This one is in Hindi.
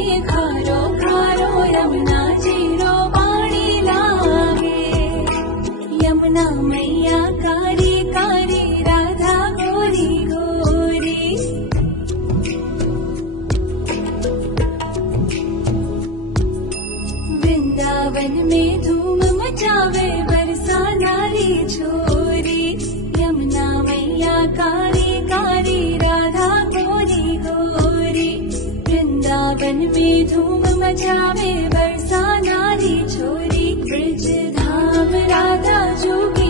में खारो खारो यमुना जीरो पानी लागे। यमुना मैया कारी कारी राधा गोरी गोरी। वृंदावन में धूम मचावे बरसा नारी छोरी। यमुना मैया कारी कारी राधा गोरी गोरी। वृंदावन में धूम मचावे बरसा नारी छोरी। ब्रज धाम राधा जोगी